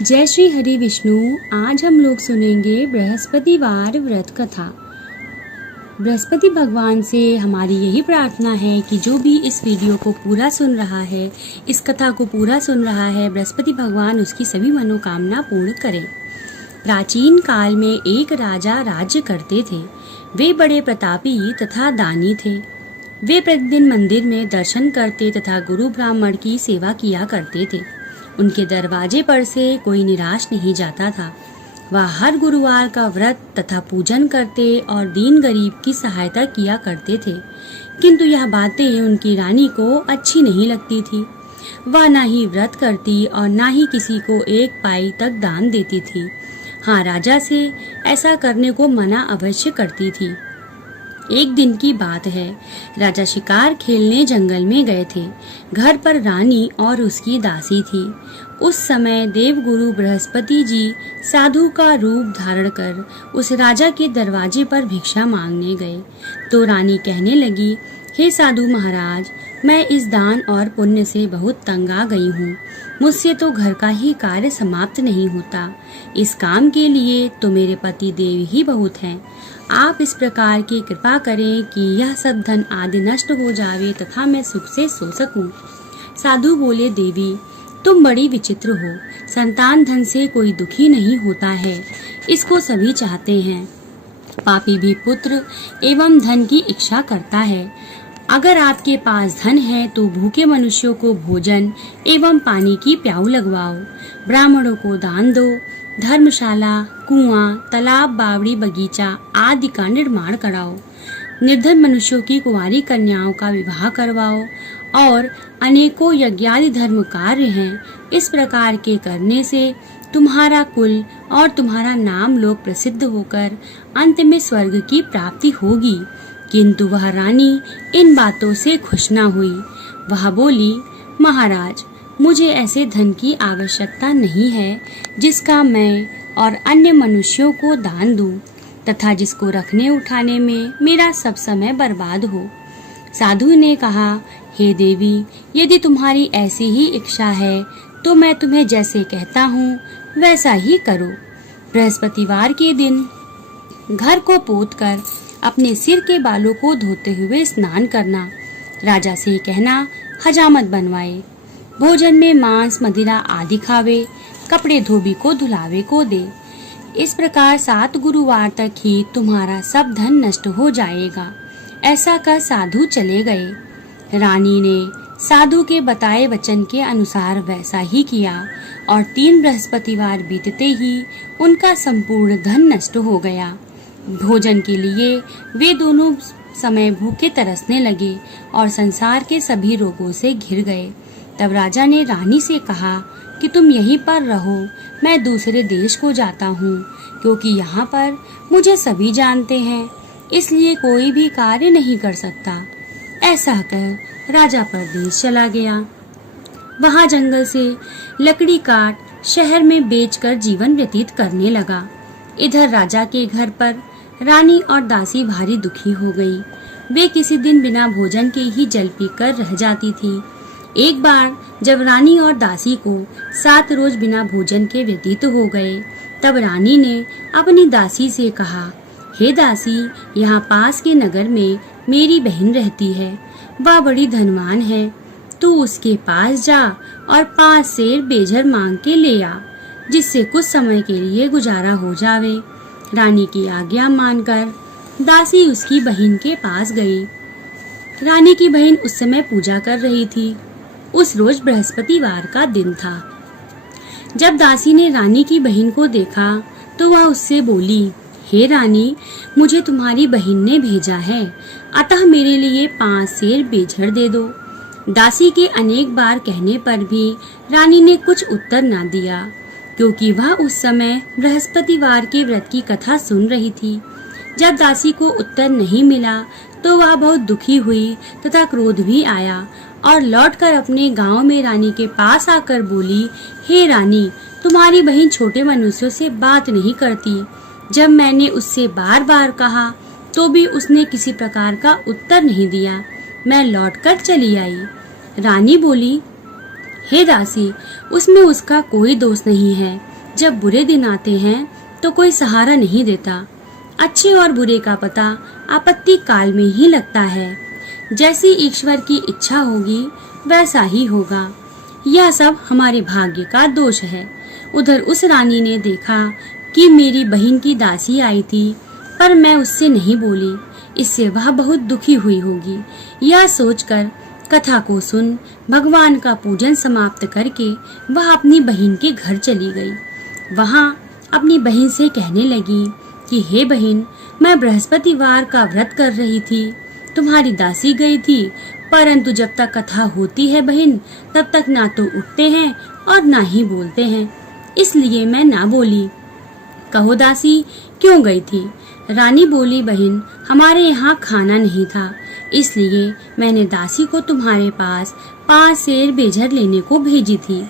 जय श्री हरि विष्णु। आज हम लोग सुनेंगे बृहस्पतिवार व्रत कथा। बृहस्पति भगवान से हमारी यही प्रार्थना है कि जो भी इस वीडियो को पूरा सुन रहा है, इस कथा को पूरा सुन रहा है, बृहस्पति भगवान उसकी सभी मनोकामना पूर्ण करें। प्राचीन काल में एक राजा राज्य करते थे। वे बड़े प्रतापी तथा दानी थे। वे प्रतिदिन मंदिर में दर्शन करते तथा गुरु ब्राह्मण की सेवा किया करते थे। उनके दरवाजे पर से कोई निराश नहीं जाता था। वह हर गुरुवार का व्रत तथा पूजन करते और दीन गरीब की सहायता किया करते थे। किंतु यह बातें उनकी रानी को अच्छी नहीं लगती थी। वह न ही व्रत करती और न ही किसी को एक पाई तक दान देती थी। हाँ, राजा से ऐसा करने को मना अवश्य करती थी। एक दिन की बात है, राजा शिकार खेलने जंगल में गए थे। घर पर रानी और उसकी दासी थी। उस समय देवगुरु बृहस्पति जी साधु का रूप धारण कर उस राजा के दरवाजे पर भिक्षा मांगने गए। तो रानी कहने लगी, हे साधु महाराज, मैं इस दान और पुण्य से बहुत तंग आ गई हूँ। मुझसे तो घर का ही कार्य समाप्त नहीं होता। इस काम के लिए तो मेरे पति देव ही बहुत हैं। आप इस प्रकार की कृपा करें कि यह सब धन आदि नष्ट हो जावे तथा मैं सुख से सो सकूं। साधु बोले, देवी तुम बड़ी विचित्र हो। संतान धन से कोई दुखी नहीं होता है, इसको सभी चाहते हैं। पापी भी पुत्र एवं धन की इच्छा करता है। अगर आपके पास धन है तो भूखे मनुष्यों को भोजन एवं पानी की प्याऊ लगवाओ, ब्राह्मणों को दान दो, धर्मशाला, कुआं, तालाब, बावड़ी, बगीचा आदि का निर्माण कराओ, निर्धन मनुष्यों की कुंवारी कन्याओं का विवाह करवाओ और अनेकों यज्ञादि धर्म कार्य हैं। इस प्रकार के करने से तुम्हारा कुल और तुम्हारा नाम लोक प्रसिद्ध होकर अंत में स्वर्ग की प्राप्ति होगी। किंतु वह रानी इन बातों से खुश न हुई। वह बोली, महाराज, मुझे ऐसे धन की आवश्यकता नहीं है जिसका मैं और अन्य मनुष्यों को दान दूं तथा जिसको रखने उठाने में मेरा सब समय बर्बाद हो। साधु ने कहा, हे देवी, यदि तुम्हारी ऐसी ही इच्छा है तो मैं तुम्हें जैसे कहता हूँ वैसा ही करो। बृहस्पतिवार के दिन घर को पोतकर अपने सिर के बालों को धोते हुए स्नान करना। राजा से कहना, हजामत बनवाए, भोजन में मांस मदिरा आदि खावे, कपड़े धोबी को धुलावे को दे। इस प्रकार 7 गुरुवार तक ही तुम्हारा सब धन नष्ट हो जाएगा। ऐसा कर साधु चले गए। रानी ने साधु के बताए वचन के अनुसार वैसा ही किया और 3 बृहस्पतिवार बीतते ही उनका संपूर्ण धन नष्ट हो गया। भोजन के लिए वे दोनों समय भूखे तरसने लगे और संसार के सभी रोगों से घिर गए। तब राजा ने रानी से कहा कि तुम यहीं पर रहो, मैं दूसरे देश को जाता हूँ, क्योंकि यहाँ पर मुझे सभी जानते हैं, इसलिए कोई भी कार्य नहीं कर सकता। ऐसा कर राजा परदेश चला गया। वहाँ जंगल से लकड़ी काट शहर में बेचकर जीवन व्यतीत करने लगा। इधर राजा के घर पर रानी और दासी भारी दुखी हो गई। वे किसी दिन बिना भोजन के ही जल पीकर रह जाती थी। एक बार जब रानी और दासी को 7 रोज बिना भोजन के व्यतीत हो गए, तब रानी ने अपनी दासी से कहा, हे दासी, यहाँ पास के नगर में मेरी बहन रहती है। वह बड़ी धनवान है। तू उसके पास जा और 5 सेर बेझर मांग के ले आ, जिससे कुछ समय के लिए गुजारा हो जावे। रानी की आज्ञा मानकर दासी उसकी बहन के पास गई। रानी की बहन उस समय पूजा कर रही थी। उस रोज बृहस्पतिवार का दिन था। जब दासी ने रानी की बहन को देखा तो वह उससे बोली, हे रानी, मुझे तुम्हारी बहन ने भेजा है, अतः मेरे लिए 5 सेर बेझर दे दो। दासी के अनेक बार कहने पर भी रानी ने कुछ उत्तर न दिया, क्योंकि वह उस समय बृहस्पतिवार के व्रत की कथा सुन रही थी। जब दासी को उत्तर नहीं मिला तो वह बहुत दुखी हुई तथा क्रोध भी आया और लौटकर अपने गांव में रानी के पास आकर बोली, हे रानी, तुम्हारी बहन छोटे मनुष्यों से बात नहीं करती। जब मैंने उससे बार बार कहा तो भी उसने किसी प्रकार का उत्तर नहीं दिया। मैं लौटकर चली आई। रानी बोली, हे दासी, उसमें उसका कोई दोष नहीं है। जब बुरे दिन आते हैं तो कोई सहारा नहीं देता। अच्छे और बुरे का पता आपत्ति काल में ही लगता है। जैसी ईश्वर की इच्छा होगी वैसा ही होगा। यह सब हमारे भाग्य का दोष है। उधर उस रानी ने देखा कि मेरी बहन की दासी आई थी, पर मैं उससे नहीं बोली। इससे वह बहुत दुखी हुई होगी। यह सोचकर कथा को सुन भगवान का पूजन समाप्त करके वह अपनी बहन के घर चली गई। वहाँ अपनी बहन से कहने लगी कि हे बहन, मैं बृहस्पतिवार का व्रत कर रही थी। तुम्हारी दासी गई थी, परंतु जब तक कथा होती है बहन, तब तक ना तो उठते हैं और ना ही बोलते हैं, इसलिए मैं ना बोली। कहो दासी, क्यों गई थी? रानी बोली, बहन, हमारे यहाँ खाना नहीं था, इसलिए मैंने दासी को तुम्हारे पास 5 सेर बेझर लेने को भेजी थी।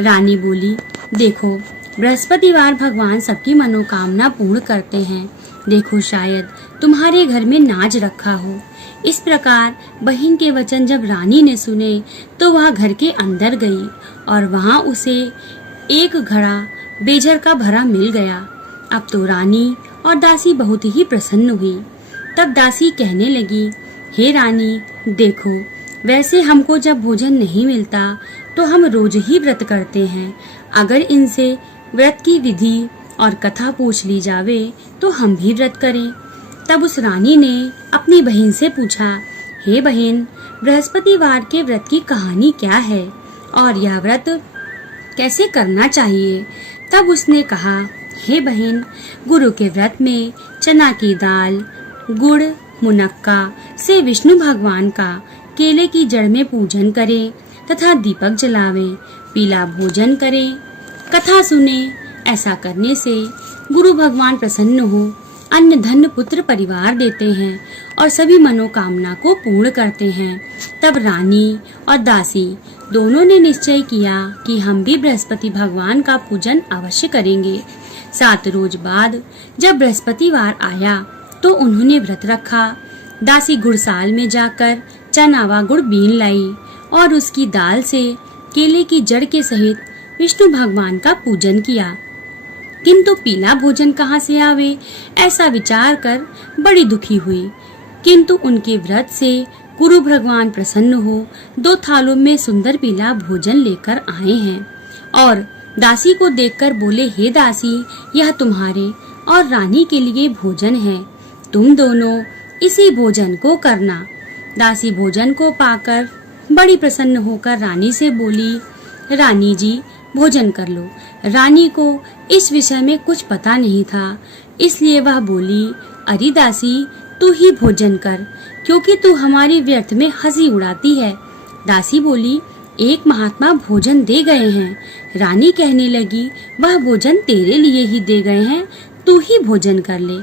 रानी बोली, देखो, बृहस्पतिवार भगवान सबकी मनोकामना पूर्ण करते हैं। देखो, शायद तुम्हारे घर में नाज रखा हो। इस प्रकार बहन के वचन जब रानी ने सुने तो वह घर के अंदर गई और वहाँ उसे एक घड़ा बेझर का भरा मिल गया। अब तो रानी और दासी बहुत ही प्रसन्न हुई। तब दासी कहने लगी, हे रानी, देखो, वैसे हमको जब भोजन नहीं मिलता तो हम रोज ही व्रत करते हैं। अगर इनसे व्रत की विधि और कथा पूछ ली जावे तो हम भी व्रत करें। तब उस रानी ने अपनी बहन से पूछा, हे बहन, बृहस्पतिवार के व्रत की कहानी क्या है और यह व्रत कैसे करना चाहिए? तब उसने कहा, हे बहन, गुरु के व्रत में चना की दाल, गुड़, मुनक्का से विष्णु भगवान का केले की जड़ में पूजन करें तथा दीपक जलावें, पीला भोजन करें, कथा सुने। ऐसा करने से गुरु भगवान प्रसन्न हो, अन्न धन पुत्र परिवार देते हैं और सभी मनोकामना को पूर्ण करते हैं। तब रानी और दासी दोनों ने निश्चय किया कि हम भी बृहस्पति भगवान का पूजन अवश्य करेंगे। 7 रोज बाद जब बृहस्पतिवार आया तो उन्होंने व्रत रखा। दासी गुड़साल में जाकर चना व गुड़ बीन लाई और उसकी दाल से केले की जड़ के सहित विष्णु भगवान का पूजन किया। किंतु पीला भोजन कहाँ से आवे, ऐसा विचार कर बड़ी दुखी हुई। किंतु उनके व्रत से गुरु भगवान प्रसन्न हो 2 थालों में सुंदर पीला भोजन लेकर आए हैं और दासी को देखकर बोले, हे दासी, यह तुम्हारे और रानी के लिए भोजन है, तुम दोनों इसी भोजन को करना। दासी भोजन को पाकर बड़ी प्रसन्न होकर रानी से बोली, रानी जी, भोजन कर लो। रानी को इस विषय में कुछ पता नहीं था, इसलिए वह बोली, अरे दासी, तू ही भोजन कर, क्योंकि तू हमारी व्यर्थ में हंसी उड़ाती है। दासी बोली, एक महात्मा भोजन दे गए हैं। रानी कहने लगी, वह भोजन तेरे लिए ही दे गए हैं, तू ही भोजन कर ले।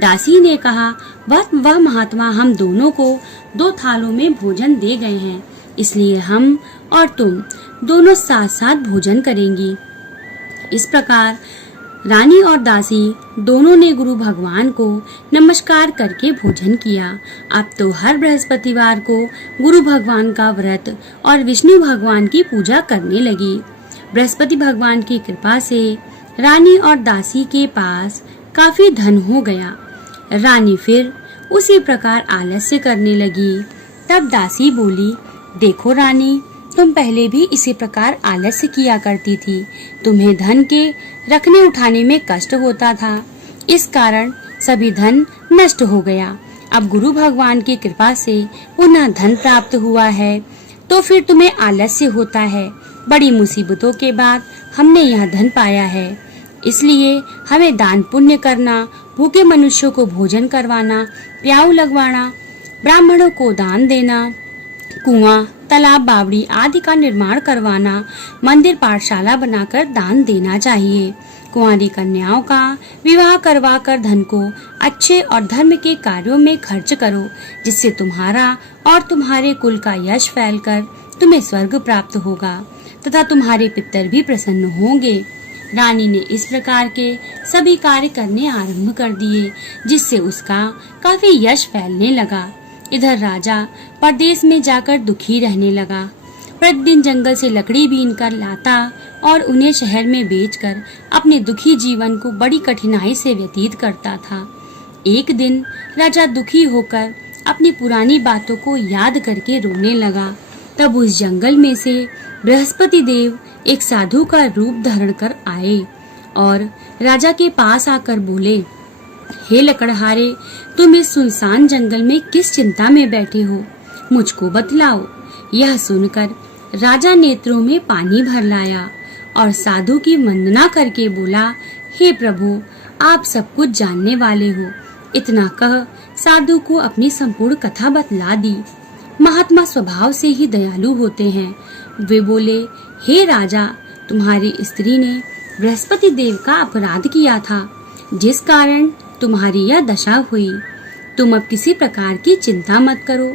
दासी ने कहा, वह महात्मा हम दोनों को 2 थालों में भोजन दे गए हैं, इसलिए हम और तुम दोनों साथ साथ भोजन करेंगी। इस प्रकार रानी और दासी दोनों ने गुरु भगवान को नमस्कार करके भोजन किया। अब तो हर बृहस्पतिवार को गुरु भगवान का व्रत और विष्णु भगवान की पूजा करने लगी। बृहस्पति भगवान की कृपा से रानी और दासी के पास काफी धन हो गया। रानी फिर उसी प्रकार आलस्य करने लगी। तब दासी बोली, देखो रानी, तुम पहले भी इसी प्रकार आलस्य किया करती थी। तुम्हें धन के रखने उठाने में कष्ट होता था, इस कारण सभी धन नष्ट हो गया। अब गुरु भगवान की कृपा से पुनः धन प्राप्त हुआ है, तो फिर तुम्हें आलस्य होता है। बड़ी मुसीबतों के बाद हमने यह धन पाया है, इसलिए हमें दान पुण्य करना, भूखे मनुष्यों को भोजन करवाना, प्याऊ लगवाना, ब्राह्मणों को दान देना, कुआं, तालाब, बावड़ी आदि का निर्माण करवाना, मंदिर पाठशाला बनाकर दान देना चाहिए। कुंवारी कन्याओं का विवाह करवाकर धन को अच्छे और धर्म के कार्यों में खर्च करो, जिससे तुम्हारा और तुम्हारे कुल का यश फैलकर तुम्हें स्वर्ग प्राप्त होगा तथा तुम्हारे पितर भी प्रसन्न होंगे। रानी ने इस प्रकार के सभी कार्य करने आरंभ कर दिए, जिससे उसका काफी यश फैलने लगा। इधर राजा परदेश में जाकर दुखी रहने लगा। प्रतिदिन जंगल से लकड़ी बीन कर लाता और उन्हें शहर में बेचकर अपने दुखी जीवन को बड़ी कठिनाई से व्यतीत करता था। एक दिन राजा दुखी होकर अपनी पुरानी बातों को याद करके रोने लगा। तब उस जंगल में से बृहस्पति देव एक साधु का रूप धारण कर आए और राजा के पास आकर बोले, हे लकड़हारे, तुम इस सुनसान जंगल में किस चिंता में बैठे हो, मुझको बतलाओ। यह सुनकर राजा नेत्रों में पानी भर लाया और साधु की वंदना करके बोला, हे प्रभु, आप सब कुछ जानने वाले हो। इतना कह साधु को अपनी संपूर्ण कथा बतला दी। महात्मा स्वभाव से ही दयालु होते हैं। वे बोले, हे राजा, तुम्हारी स्त्री ने बृहस्पति देव का अपराध किया था, जिस कारण तुम्हारी यह दशा हुई। तुम अब किसी प्रकार की चिंता मत करो,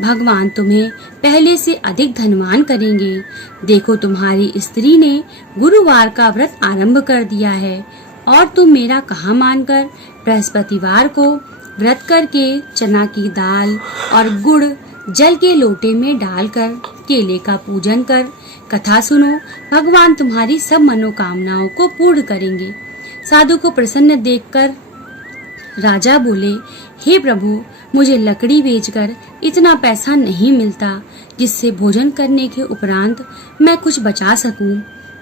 भगवान तुम्हें पहले से अधिक धनवान करेंगे। देखो, तुम्हारी स्त्री ने गुरुवार का व्रत आरंभ कर दिया है और तुम मेरा कहा मानकर बृहस्पतिवार को व्रत करके चना की दाल और गुड़ जल के लोटे में डालकर केले का पूजन कर कथा सुनो। भगवान तुम्हारी सब मनोकामनाओं को पूर्ण करेंगे। साधु को प्रसन्न देखकर राजा बोले, हे प्रभु, मुझे लकड़ी बेचकर इतना पैसा नहीं मिलता जिससे भोजन करने के उपरांत मैं कुछ बचा सकूं।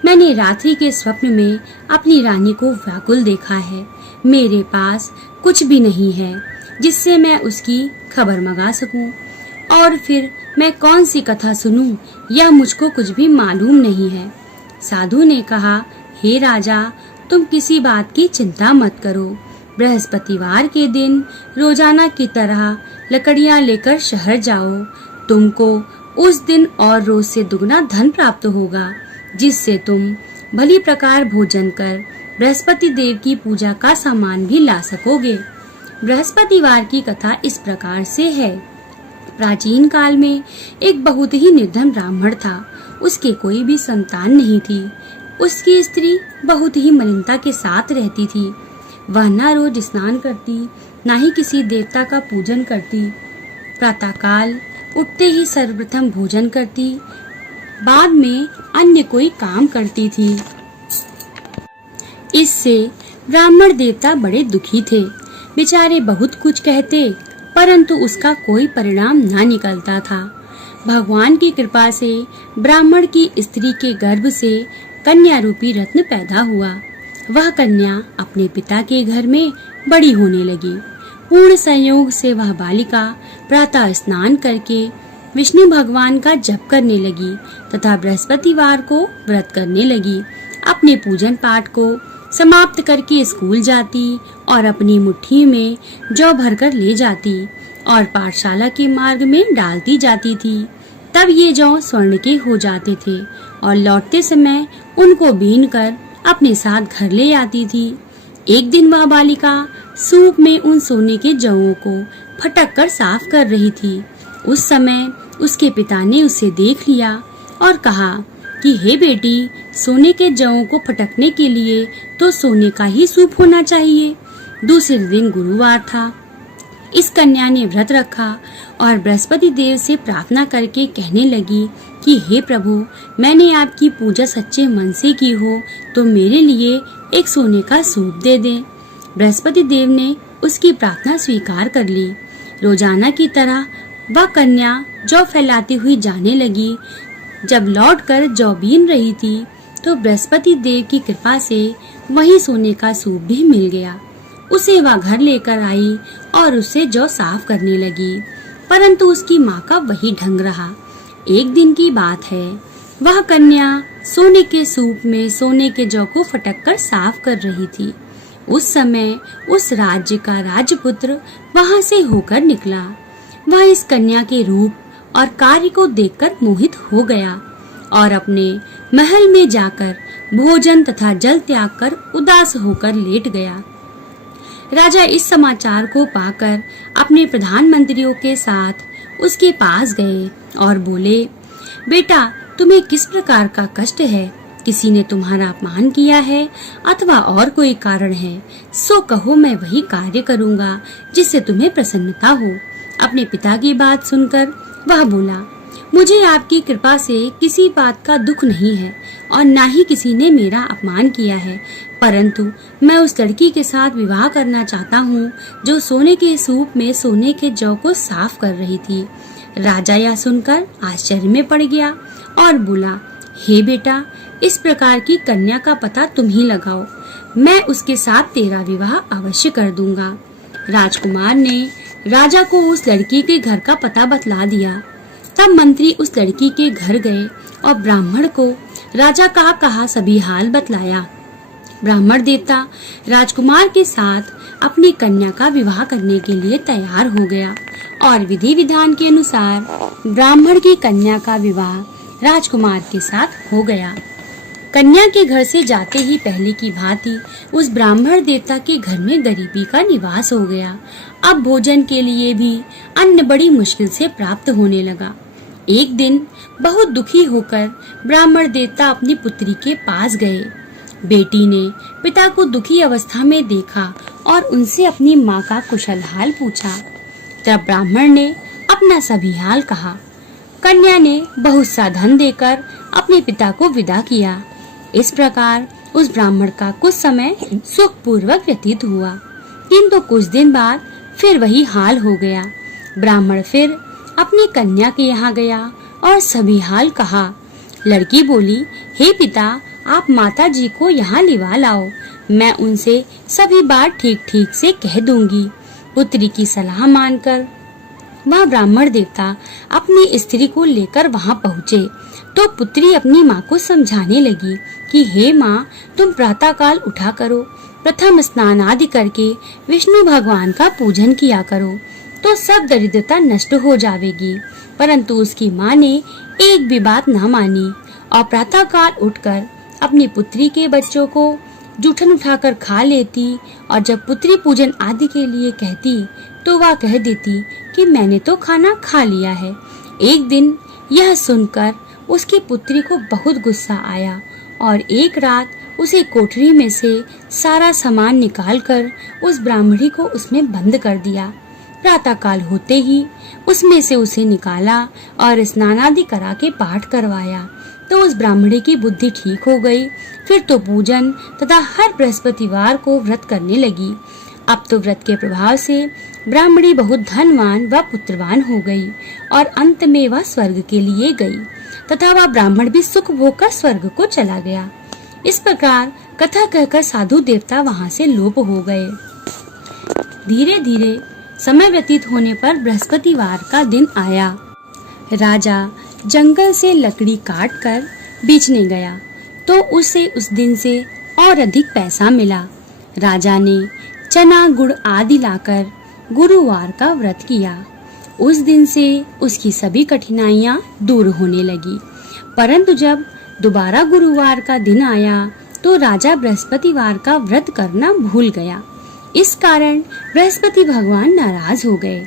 मैंने रात्रि के स्वप्न में अपनी रानी को व्याकुल देखा है। मेरे पास कुछ भी नहीं है जिससे मैं उसकी खबर मंगा सकूं, और फिर मैं कौन सी कथा सुनूं, यह मुझको कुछ भी मालूम नहीं है। साधु ने कहा, हे राजा, तुम किसी बात की चिंता मत करो। बृहस्पतिवार के दिन रोजाना की तरह लकड़ियां लेकर शहर जाओ। तुमको उस दिन और रोज से दुगना धन प्राप्त होगा, जिससे तुम भली प्रकार भोजन कर बृहस्पति देव की पूजा का सामान भी ला सकोगे। बृहस्पतिवार की कथा इस प्रकार से है। प्राचीन काल में एक बहुत ही निर्धन ब्राह्मण था। उसके कोई भी संतान नहीं थी। उसकी स्त्री बहुत ही मलिनता के साथ रहती थी। वह न रोज स्नान करती, न ही किसी देवता का पूजन करती। प्रातःकाल उठते ही सर्वप्रथम भोजन करती, बाद में अन्य कोई काम करती थी। इससे ब्राह्मण देवता बड़े दुखी थे। बेचारे बहुत कुछ कहते, परंतु उसका कोई परिणाम न निकलता था। भगवान की कृपा से ब्राह्मण की स्त्री के गर्भ से कन्या रूपी रत्न पैदा हुआ। वह कन्या अपने पिता के घर में बड़ी होने लगी। पूर्ण संयोग से वह बालिका प्रातः स्नान करके विष्णु भगवान का जप करने लगी तथा बृहस्पतिवार को व्रत करने लगी। अपने पूजन पाठ को समाप्त करके स्कूल जाती और अपनी मुट्ठी में जौ भरकर ले जाती और पाठशाला के मार्ग में डालती जाती थी। तब ये जौ स्वर्ण के हो जाते थे और लौटते समय उनको बीन कर अपने साथ घर ले आती थी। एक दिन वह बालिका सूप में उन सोने के जौओं को फटक कर साफ कर रही थी। उस समय उसके पिता ने उसे देख लिया और कहा कि हे बेटी, सोने के जौओं को फटकने के लिए तो सोने का ही सूप होना चाहिए। दूसरे दिन गुरुवार था। इस कन्या ने व्रत रखा और बृहस्पति देव से प्रार्थना करके कहने लगी कि हे प्रभु, मैंने आपकी पूजा सच्चे मन से की हो तो मेरे लिए एक सोने का सूप दे दें। बृहस्पति देव ने उसकी प्रार्थना स्वीकार कर ली। रोजाना की तरह वह कन्या जौ फैलाती हुई जाने लगी। जब लौटकर जौ बीन रही थी तो बृहस्पति देव की कृपा से वही सोने का सूप भी मिल गया। उसे वह घर लेकर आई और उसे जौ साफ करने लगी, परंतु उसकी माँ का वही ढंग रहा। एक दिन की बात है, वह कन्या सोने के सूप में सोने के जौ को फटक कर साफ कर रही थी। उस समय उस राज्य का राजपुत्र वहां से होकर निकला। वह इस कन्या के रूप और कार्य को देखकर मोहित हो गया और अपने महल में जाकर भोजन तथा जल त्याग कर उदास होकर लेट गया। राजा इस समाचार को पाकर अपने प्रधानमंत्रियों के साथ उसके पास गए और बोले, बेटा, तुम्हें किस प्रकार का कष्ट है? किसी ने तुम्हारा अपमान किया है अथवा और कोई कारण है? सो कहो, मैं वही कार्य करूँगा जिससे तुम्हें प्रसन्नता हो। अपने पिता की बात सुनकर वह बोला, मुझे आपकी कृपा से किसी बात का दुख नहीं है और ना ही किसी ने मेरा अपमान किया है, परंतु मैं उस लड़की के साथ विवाह करना चाहता हूँ जो सोने के सूप में सोने के जौ को साफ कर रही थी। राजा यह सुनकर आश्चर्य में पड़ गया और बोला, हे बेटा, इस प्रकार की कन्या का पता तुम ही लगाओ, मैं उसके साथ तेरा विवाह अवश्य कर दूंगा। राजकुमार ने राजा को उस लड़की के घर का पता बतला दिया। तब मंत्री उस लड़की के घर गए और ब्राह्मण को राजा का कहा सभी हाल बतलाया। ब्राह्मण देवता राजकुमार के साथ अपनी कन्या का विवाह करने के लिए तैयार हो गया और विधि विधान के अनुसार ब्राह्मण की कन्या का विवाह राजकुमार के साथ हो गया। कन्या के घर से जाते ही पहले की भांति उस ब्राह्मण देवता के घर में गरीबी का निवास हो गया। अब भोजन के लिए भी अन्न बड़ी मुश्किल से प्राप्त होने लगा। एक दिन बहुत दुखी होकर ब्राह्मण देवता अपनी पुत्री के पास गए। बेटी ने पिता को दुखी अवस्था में देखा और उनसे अपनी माँ का कुशल हाल पूछा। तब ब्राह्मण ने अपना सभी हाल कहा। कन्या ने बहुत सा धन देकर अपने पिता को विदा किया। इस प्रकार उस ब्राह्मण का कुछ समय सुखपूर्वक व्यतीत हुआ, किंतु कुछ दिन बाद फिर वही हाल हो गया। ब्राह्मण फिर अपनी कन्या के यहाँ गया और सभी हाल कहा। लड़की बोली, हे पिता, आप माता जी को यहाँ लिवा लाओ, मैं उनसे सभी बात ठीक ठीक से कह दूंगी। पुत्री की सलाह मानकर वह ब्राह्मण देवता अपनी स्त्री को लेकर वहाँ पहुँचे तो पुत्री अपनी माँ को समझाने लगी कि हे माँ, तुम प्रातः काल उठा करो, प्रथम स्नान आदि करके विष्णु भगवान का पूजन किया करो तो सब दरिद्रता नष्ट हो जाएगी। परंतु उसकी माँ ने एक भी बात न मानी और प्रातः काल उठकर अपनी पुत्री के बच्चों को जूठन उठाकर खा लेती और जब पुत्री पूजन आदि के लिए कहती तो वह कह देती कि मैंने तो खाना खा लिया है। एक दिन यह सुनकर उसकी पुत्री को बहुत गुस्सा आया और एक रात उसे कोठरी में से सारा सामान निकालकर उस ब्राह्मणी को उसमें बंद कर दिया। प्रातः काल होते ही उसमें से उसे निकाला और स्नान आदि करा के पाठ करवाया तो उस ब्राह्मणी की बुद्धि ठीक हो गई। फिर तो पूजन तथा हर बृहस्पतिवार को व्रत करने लगी। अब तो व्रत के प्रभाव से ब्राह्मणी बहुत धनवान व पुत्रवान हो गई और अंत में वह स्वर्ग के लिए गई तथा वह ब्राह्मण भी सुख भोग कर स्वर्ग को चला गया। इस प्रकार कथा कहकर साधु देवता वहाँ से लोप हो गए। धीरे धीरे समय व्यतीत होने पर बृहस्पतिवार का दिन आया। राजा जंगल से लकड़ी काट कर बेचने गया तो उसे उस दिन से और अधिक पैसा मिला। राजा ने चना गुड़ आदि लाकर गुरुवार का व्रत किया। उस दिन से उसकी सभी कठिनाइयां दूर होने लगी। परंतु जब दोबारा गुरुवार का दिन आया तो राजा बृहस्पतिवार का व्रत करना भूल गया। इस कारण बृहस्पति भगवान नाराज हो गए।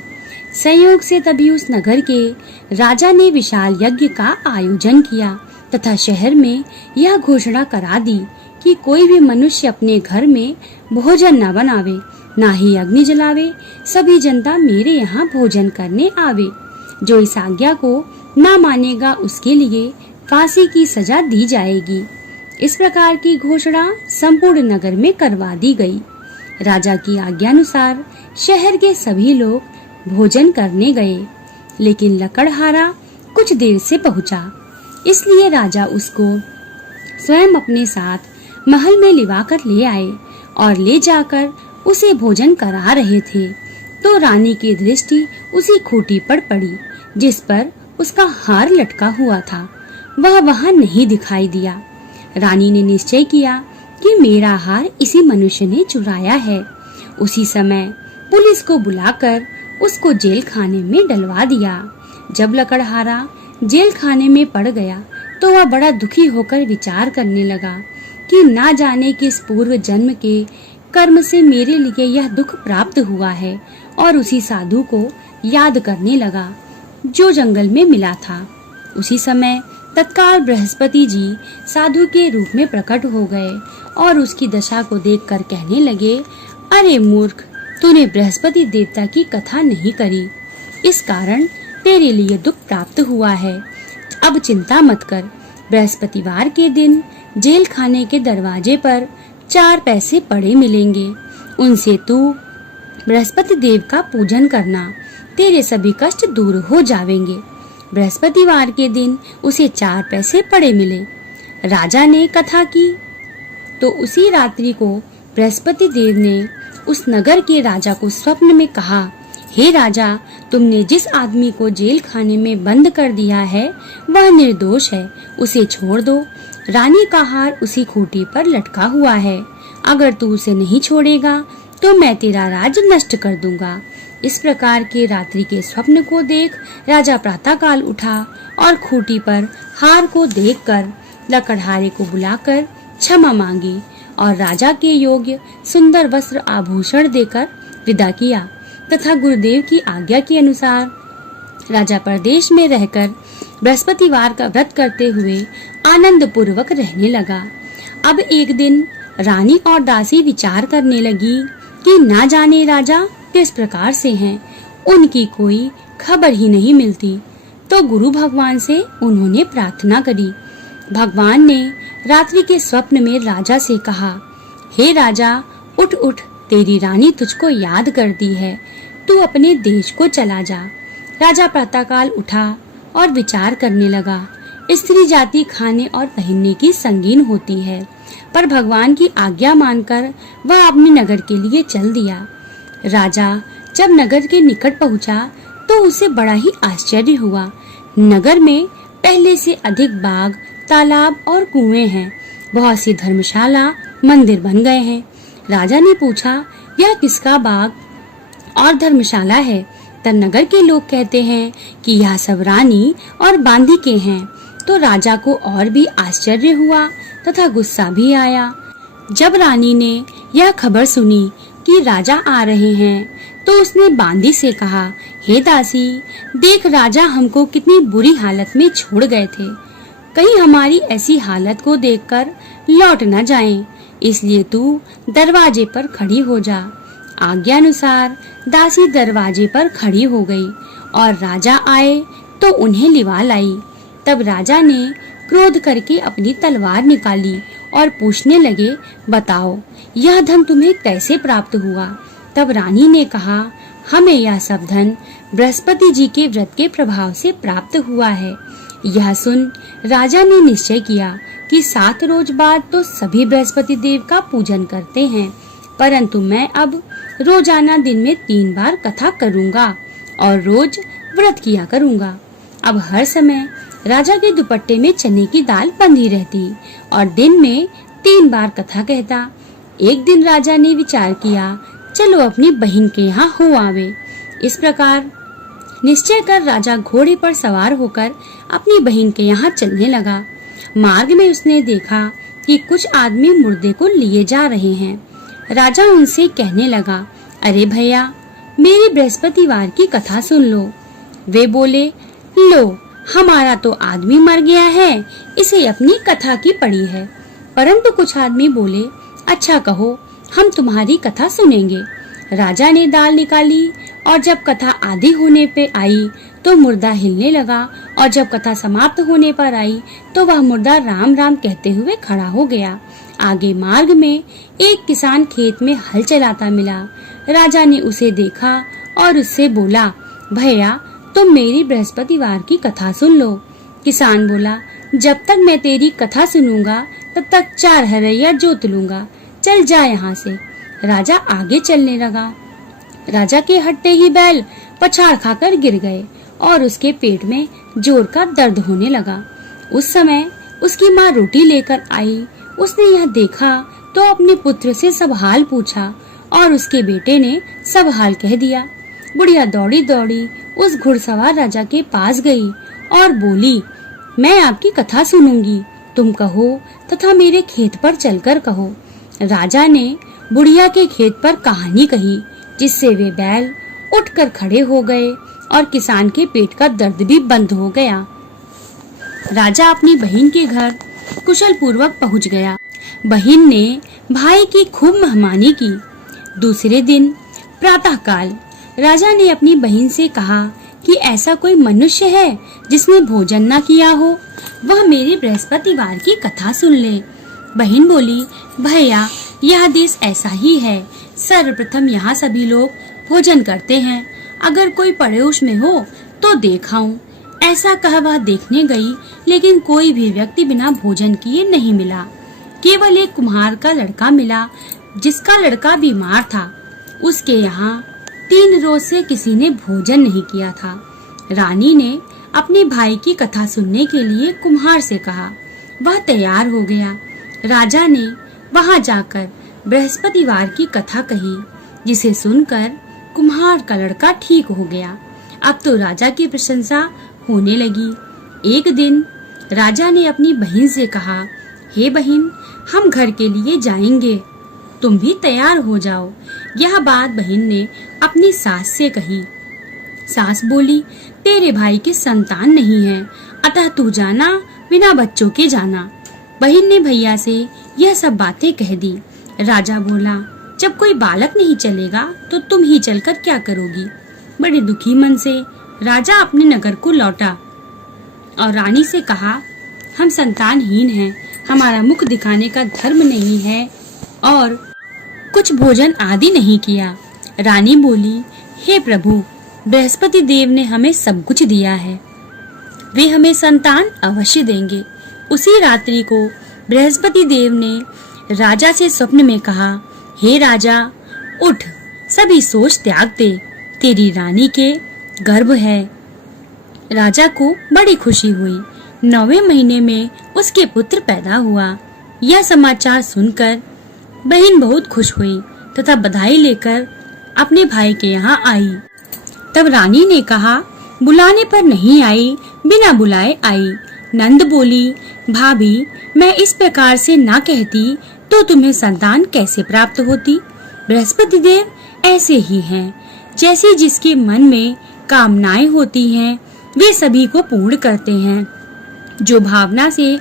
संयोग से तभी उस नगर के राजा ने विशाल यज्ञ का आयोजन किया तथा शहर में यह घोषणा करा दी कि कोई भी मनुष्य अपने घर में भोजन न बनावे, ना ही अग्नि जलावे, सभी जनता मेरे यहाँ भोजन करने आवे। जो इस आज्ञा को न मानेगा उसके लिए फांसी की सजा दी जाएगी। इस प्रकार की घोषणा संपूर्ण नगर में करवा दी गई। राजा की आज्ञानुसार शहर के सभी लोग भोजन करने गए, लेकिन लकड़हारा कुछ देर से पहुंचा, इसलिए राजा उसको स्वयं अपने साथ महल में लिवाकर ले आए और ले जाकर उसे भोजन करा रहे थे तो रानी की दृष्टि उसी खूंटी पर पड़ी जिस पर उसका हार लटका हुआ था। वह वहां नहीं दिखाई दिया। रानी ने निश्चय किया कि मेरा हार इसी मनुष्य ने चुराया है। उसी समय पुलिस को बुलाकर उसको जेल खाने में डलवा दिया। जब लकड़हारा जेल खाने में पड़ गया तो वह बड़ा दुखी होकर विचार करने लगा कि ना जाने किस पूर्व जन्म के कर्म से मेरे लिए यह दुख प्राप्त हुआ है और उसी साधु को याद करने लगा जो जंगल में मिला था। उसी समय तत्काल बृहस्पति जी साधु के रूप में प्रकट हो गए और उसकी दशा को देखकर कहने लगे, अरे मूर्ख, तूने बृहस्पति देवता की कथा नहीं करी, इस कारण तेरे लिए दुख प्राप्त हुआ है। अब चिंता मत कर, बृहस्पतिवार के दिन जेल खाने के दरवाजे पर 4 पैसे पड़े मिलेंगे। उनसे तू बृहस्पति देव का पूजन करना, तेरे सभी कष्ट दूर हो जाएंगे। बृहस्पतिवार के दिन उसे 4 पैसे पड़े मिले। राजा ने कथा की तो उसी रात्रि को बृहस्पति देव ने उस नगर के राजा को स्वप्न में कहा, हे राजा, तुमने जिस आदमी को जेल खाने में बंद कर दिया है वह निर्दोष है, उसे छोड़ दो। रानी का हार उसी खूंटी पर लटका हुआ है, अगर तू उसे नहीं छोड़ेगा तो मैं तेरा राज नष्ट कर दूंगा। इस प्रकार के रात्रि के स्वप्न को देख राजा प्रातःकाल उठा और खूंटी पर हार को देखकर लकड़हारे को बुलाकर क्षमा मांगी और राजा के योग्य सुंदर वस्त्र आभूषण देकर विदा किया तथा गुरुदेव की आज्ञा के अनुसार राजा प्रदेश में रहकर बृहस्पतिवार का व्रत करते हुए आनंद पूर्वक रहने लगा। अब एक दिन रानी और दासी विचार करने लगी कि ना जाने राजा किस प्रकार से हैं, उनकी कोई खबर ही नहीं मिलती। तो गुरु भगवान से उन्होंने प्रार्थना करी। भगवान ने रात्रि के स्वप्न में राजा से कहा, हे राजा, उठ उठ, तेरी रानी तुझको याद करती है, तू अपने देश को चला जा। राजा प्रातःकाल उठा और विचार करने लगा। स्त्री जाति खाने और पहनने की संगीन होती है, पर भगवान की आज्ञा मानकर वह अपने नगर के लिए चल दिया। राजा जब नगर के निकट पहुंचा तो उसे बड़ा ही आश्चर्य हुआ। नगर में पहले से अधिक बाग, तालाब और कुएं हैं। बहुत सी धर्मशाला, मंदिर बन गए हैं। राजा ने पूछा, यह किसका बाग और धर्मशाला है? तब नगर के लोग कहते हैं कि यह सब रानी और बांदी के हैं। तो राजा को और भी आश्चर्य हुआ तथा गुस्सा भी आया। जब रानी ने यह खबर सुनी कि राजा आ रहे हैं तो उसने बांदी से कहा, हे दासी, देख राजा हमको कितनी बुरी हालत में छोड़ गए थे, कहीं हमारी ऐसी हालत को देखकर लौट न जाएं, इसलिए तू दरवाजे पर खड़ी हो जा। आज्ञा अनुसार दासी दरवाजे पर खड़ी हो गई और राजा आए तो उन्हें लिवा लाई। तब राजा ने क्रोध करके अपनी तलवार निकाली और पूछने लगे, बताओ यह धन तुम्हें कैसे प्राप्त हुआ? तब रानी ने कहा, हमें यह सब धन बृहस्पति जी के व्रत के प्रभाव से प्राप्त हुआ है। यह सुन राजा ने निश्चय किया कि 7 रोज बाद तो सभी बृहस्पति देव का पूजन करते हैं, परंतु मैं अब रोजाना दिन में 3 बार कथा करूंगा और रोज व्रत किया करूंगा। अब हर समय राजा के दुपट्टे में चने की दाल बंधी रहती और दिन में 3 बार कथा कहता। एक दिन राजा ने विचार किया, चलो अपनी बहन के यहाँ हो आवे। इस प्रकार निश्चय कर राजा घोड़े पर सवार होकर अपनी बहन के यहाँ चलने लगा। मार्ग में उसने देखा कि कुछ आदमी मुर्दे को लिए जा रहे हैं। राजा उनसे कहने लगा, अरे भैया, मेरी बृहस्पतिवार की कथा सुन लो। वे बोले, लो, हमारा तो आदमी मर गया है, इसे अपनी कथा की पड़ी है। परंतु कुछ आदमी बोले, अच्छा कहो, हम तुम्हारी कथा सुनेंगे। राजा ने दाल निकाली और जब कथा आधी होने पे आई तो मुर्दा हिलने लगा और जब कथा समाप्त होने पर आई तो वह मुर्दा राम राम कहते हुए खड़ा हो गया। आगे मार्ग में एक किसान खेत में हल चलाता मिला। राजा ने उसे देखा और उससे बोला, भैया, तुम मेरी बृहस्पतिवार की कथा सुन लो। किसान बोला, जब तक मैं तेरी कथा सुनूंगा तब तक 4 हरैया जोत लूंगा, चल जा यहाँ से। राजा आगे चलने लगा। राजा के हटते ही बैल पछाड़ खाकर गिर गए और उसके पेट में जोर का दर्द होने लगा। उस समय उसकी माँ रोटी लेकर आई। उसने यह देखा तो अपने पुत्र से सब हाल पूछा और उसके बेटे ने सब हाल कह दिया। बुढ़िया दौड़ी दौड़ी उस घुड़सवार राजा के पास गई और बोली, मैं आपकी कथा सुनूंगी, तुम कहो तथा मेरे खेत पर चलकर कहो। राजा ने बुढ़िया के खेत पर कहानी कही, जिससे वे बैल उठकर खड़े हो गए और किसान के पेट का दर्द भी बंद हो गया। राजा अपनी बहन के घर कुशल पूर्वक पहुंच गया। बहन ने भाई की खूब मेहमानी की। दूसरे दिन प्रातःकाल राजा ने अपनी बहन से कहा कि ऐसा कोई मनुष्य है जिसने भोजन न किया हो, वह मेरी बृहस्पतिवार की कथा सुन ले। बहन बोली, भैया यह देश ऐसा ही है, सर्वप्रथम यहाँ सभी लोग भोजन करते हैं, अगर कोई पड़ोस में हो तो देखाऊं। ऐसा कह वह देखने गई, लेकिन कोई भी व्यक्ति बिना भोजन किए नहीं मिला। केवल एक कुम्हार का लड़का मिला, जिसका लड़का बीमार था। उसके यहाँ 3 रोज से किसी ने भोजन नहीं किया था। रानी ने अपने भाई की कथा सुनने के लिए कुम्हार से कहा। वह तैयार हो गया। राजा ने वहां जाकर बृहस्पतिवार की कथा कही, जिसे सुनकर कुम्हार का लड़का ठीक हो गया। अब तो राजा की प्रशंसा होने लगी। एक दिन राजा ने अपनी बहन से कहा, हे बहन, हम घर के लिए जाएंगे, तुम भी तैयार हो जाओ। यह बात बहन ने अपनी सास से कही। सास बोली, तेरे भाई के संतान नहीं है, अतः तू जाना, बिना बच्चों के जाना। बहन ने भैया से यह सब बातें कह दी। राजा बोला, जब कोई बालक नहीं चलेगा तो तुम ही चलकर क्या करोगी। बड़े दुखी मन से राजा अपने नगर को लौटा और रानी से कहा, हम संतानहीन हैं, हमारा मुख दिखाने का धर्म नहीं है और कुछ भोजन आदि नहीं किया। रानी बोली, हे प्रभु, बृहस्पति देव ने हमें सब कुछ दिया है, वे हमें संतान अवश्य देंगे। उसी रात्रि को बृहस्पति देव ने राजा से स्वप्न में कहा, हे राजा, उठ, सभी सोच त्याग दे, तेरी रानी के गर्भ है। राजा को बड़ी खुशी हुई। 9वें महीने में उसके पुत्र पैदा हुआ। यह समाचार सुनकर बहन बहुत खुश हुई तथा बधाई लेकर अपने भाई के यहाँ आई। तब रानी ने कहा, बुलाने पर नहीं आई, बिना बुलाए आई। नंद बोली, भाभी, मैं इस प्रकार से ना कहती तो तुम्हें संतान कैसे प्राप्त होती। बृहस्पति देव ऐसे ही हैं, जैसे जिसके मन में कामनाएं होती हैं, वे सभी को पूर्ण करते हैं। जो भावना से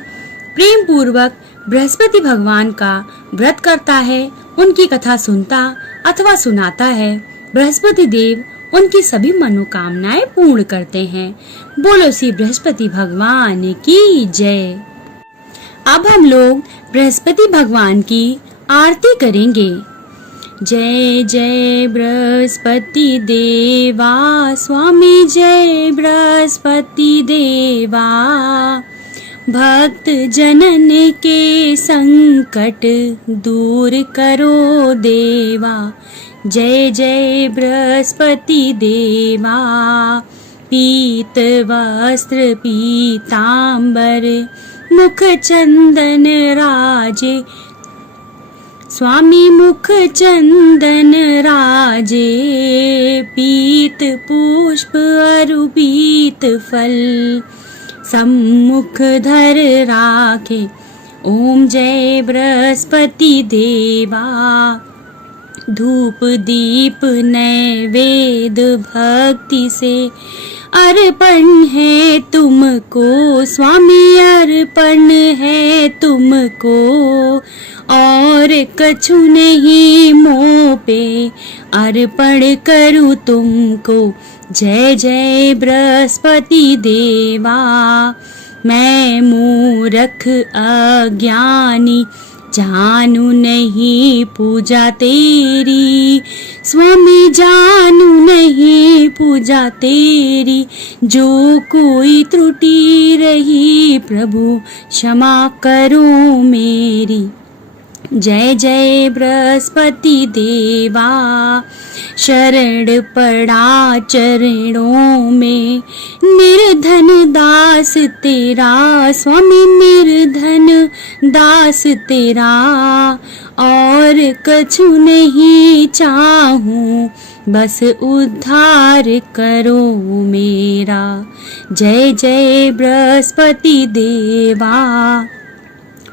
प्रेम पूर्वक बृहस्पति भगवान का व्रत करता है, उनकी कथा सुनता अथवा सुनाता है, बृहस्पति देव उनकी सभी मनोकामनाएं पूर्ण करते हैं। बोलो श्री बृहस्पति भगवान की जय। अब हम लोग बृहस्पति भगवान की आरती करेंगे। जय जय बृहस्पति देवा, स्वामी जय बृहस्पति देवा, भक्त जनन के संकट दूर करो देवा। जय जय बृहस्पति देवा, पीत वस्त्र पीतांबर, मुख चंदन राजे, स्वामी मुख चंदन राजे, पीत पुष्प अरु पीत फल, सम्मुख धर राखे। ओम जय बृहस्पति देवा, धूप दीप नैवेद्य भक्ति से अर्पण है तुमको, स्वामी अर्पण है तुमको, और कछु नहीं मोह पे अर्पण करूँ तुमको। जय जय बृहस्पति देवा, मैं मूर्ख अज्ञानी जानू नहीं पूजा तेरी, स्वामी जानू नहीं पूजा तेरी, जो कोई त्रुटि रही प्रभु क्षमा करो मेरी। जय जय बृहस्पति देवा, शरण पड़ा चरणों में, निर्धन दास तेरा, स्वामी निर्धन दास तेरा, और कछु नहीं चाहूं, बस उद्धार करो मेरा। जय जय बृहस्पति देवा,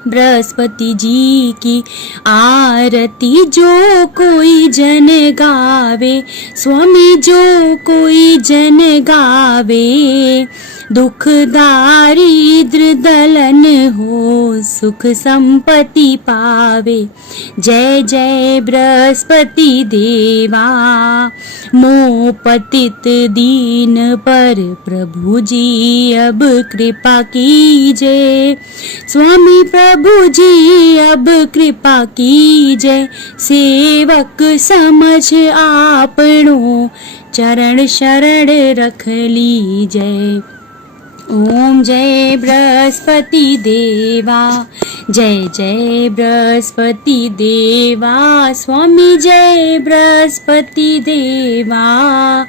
बृहस्पति जी की आरती जो कोई जन गावे, स्वामी जो कोई जन गावे, दुख दारिद्र दलन हो, सुख संपत्ति पावे। जय जय बृहस्पति देवा, मोह पतित दीन पर प्रभु जी अब कृपा कीजिए। स्वामी प्रभु जी अब कृपा कीजिए, सेवक समझ आपनो चरण शरण रख लीजिए। ओम जय बृहस्पति देवा, जय जय बृहस्पति देवा, स्वामी जय बृहस्पति देवा।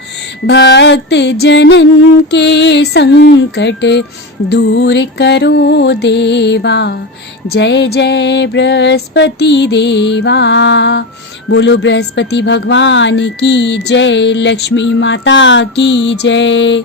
भक्त जनन के संकट दूर करो देवा, जय जय बृहस्पति देवा। बोलो बृहस्पति भगवान की जय, लक्ष्मी माता की जय।